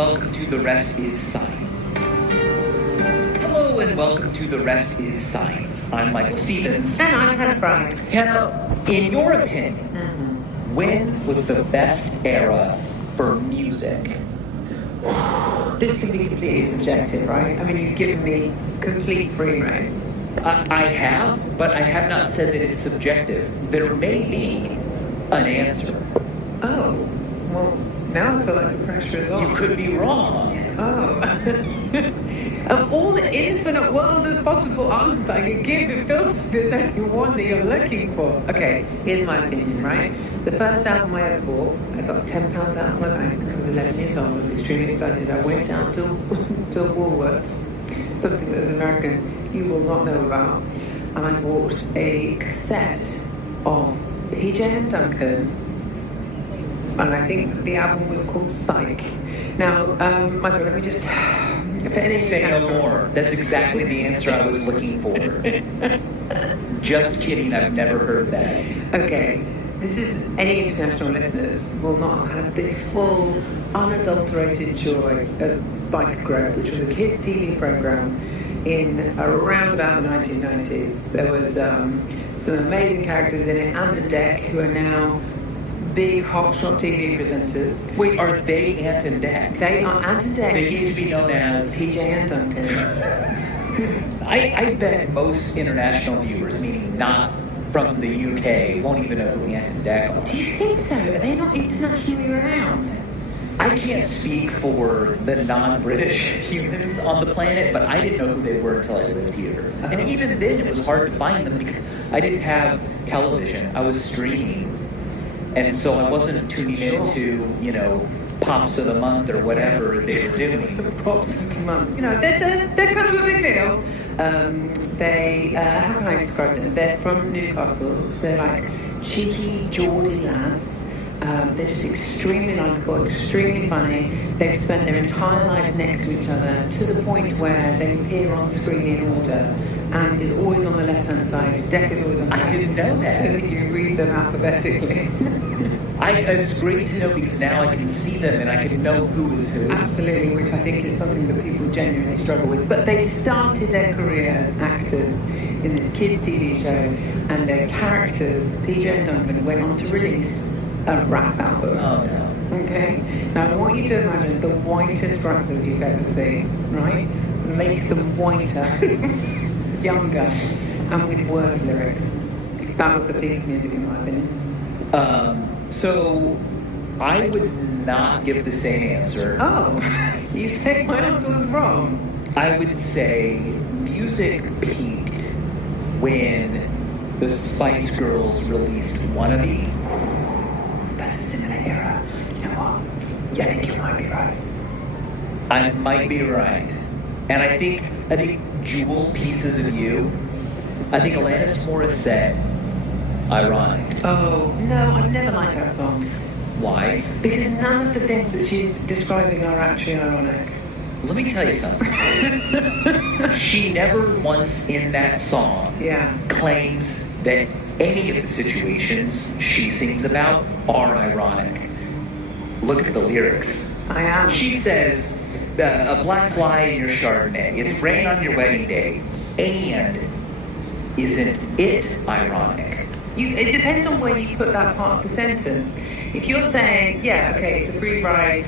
welcome to The Rest is Science. Hello and welcome to The Rest is Science. I'm Michael Stevens. And I'm Hannah Fry. Hannah, in your opinion, when was the best era for music? This can be completely subjective, right? I mean, you've given me complete free rein. I have, but I have not said that it's subjective. There may be an answer. Oh, well, now I feel like the pressure is on. You could be wrong. Oh. Of all the infinite world of possible answers I could give, it feels like there's only one that you're looking for. Okay, here's my opinion, right? The first album I ever bought, I got £10 out of my bank. I was 11 years old. I was extremely excited. I went down to Woolworths, something that as an American you will not know about, and I bought a cassette of PJ and Duncan, and I think the album was called Psych. Now, Michael, let me just... Say no more. That's exactly the answer I was looking for. Just kidding, I've never heard that. Okay, this is... Any international listeners will not have had the full, unadulterated joy of Bike Grove, which was a kids' TV program in around about the 1990s. There was some amazing characters in it, and the Deck, who are now big hotshot TV presenters. Wait, are they Ant and Dec? They are Ant and Dec. They used to be known as PJ and Duncan. I bet most international viewers, meaning not from the UK, won't even know who Ant and Dec are. Do you think so? Are they not internationally renowned? I can't speak for the non-British humans on the planet, but I didn't know who they were until I lived here. And even then, it was hard to find them because I didn't have television. I was streaming. And so I wasn't tuning into, Pops of the Month or whatever they were doing. Pops of the Month. They're kind of a big deal. How can I describe them? They're from Newcastle, so they're like cheeky Geordie lads. They're just extremely likable, extremely funny. They've spent their entire lives next to each other to the point where they appear on screen in order and is always on the left-hand side. Dec is always on the left. I didn't know that. So that you read them alphabetically. It's great to know because now I can see them and I can know who is who. Absolutely, which I think is something that people genuinely struggle with. But they started their career as actors in this kids' TV show, and their characters, PJ and Duncan, went on to release a rap album. Oh, no. Okay? Now, I want you to imagine the whitest rappers you've ever seen, right? Make them whiter, younger, and with worse lyrics. That was the peak of music, in my opinion. So, I would not give the same answer. Oh, you say my answer was wrong. I would say music peaked when the Spice Girls released Wannabe. That's a similar era. You know what? Yeah, I think you might be right. I might be right. And I think Jewel, Pieces of You. I think Alanis Morissette, Ironic. Oh, no, I've never liked that song. Why? Because none of the things that she's describing are actually ironic. Let me tell you something. She never once in that song claims that any of the situations she sings about are ironic. Look at the lyrics. I am. She says, a black fly in your Chardonnay. It's rain on your wedding day. And isn't it ironic? It depends on where you put that part of the sentence. If you're saying, it's a free ride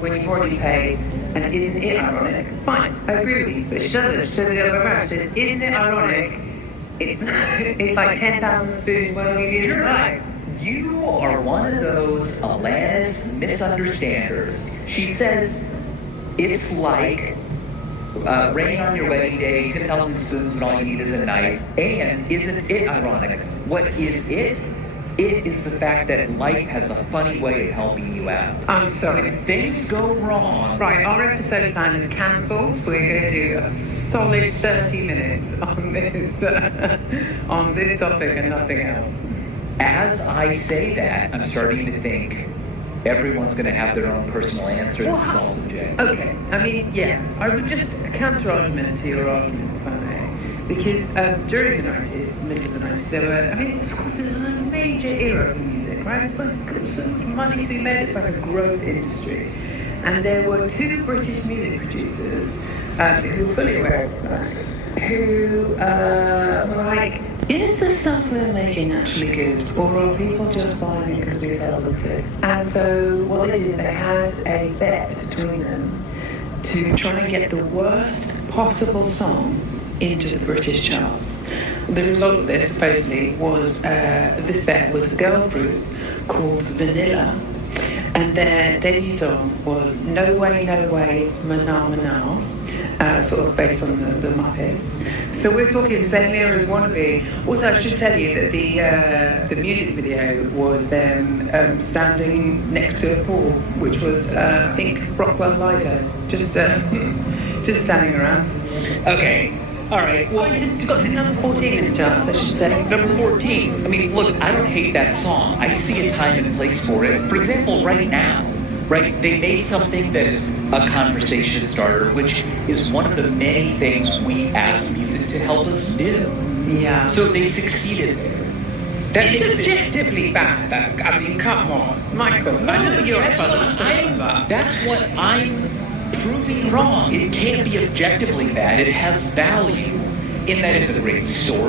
when you've already paid, and isn't it ironic? Fine, I agree with you, but she doesn't. She says it over around. She says, isn't it ironic? It's like 10,000 spoons when we give you right. You are one of those Alanis misunderstanders. She says, it's like rain on your wedding day, 10,000 spoons when all you need is a knife, and isn't it ironic? What is it? It is the fact that life has a funny way of helping you out. I'm sorry. When things go wrong... Right, our episode plan is cancelled. We're going to do a solid 30 minutes on this topic and nothing else. As I say that, I'm starting to think everyone's going to have their own personal answer. This is all subjective. Okay, I mean, I would just counter-argument to your argument, if I may. Because during the 90s, middle of the 90s, there were, of course, there was a major era for music, right? It's like some money to be made, it's like a growth industry. And there were two British music producers who were fully aware of the fact, who were like, is the stuff we're making actually good, or are people just buying it because we tell them to? And so what they did is they had a bet between them to try and get the worst possible song into the British charts. The result of this, supposedly, was this bet was a girl group called Vanilla, and their debut song was No Way, No Way, Mana Mana, sort of based on the Muppets. So we're talking the same era as Wannabe. Also, I should tell you that the music video was them standing next to a pool, which was, I think, Rockwell Lido, just standing around. Okay. All right. Well, It got to number 14 in the charts, I should say. number 14. I mean, look, I don't hate that song. I see a time and place for it. For example, right now, right, they made something that is a conversation starter, which is one of the many things we ask music to help us do. Yeah. So they succeeded there. It's objectively bad, though. I mean, come on. Michael, I know you're a philosopher, but... That's what I'm proving wrong. It can't be objectively bad. It has value in that it's a great story.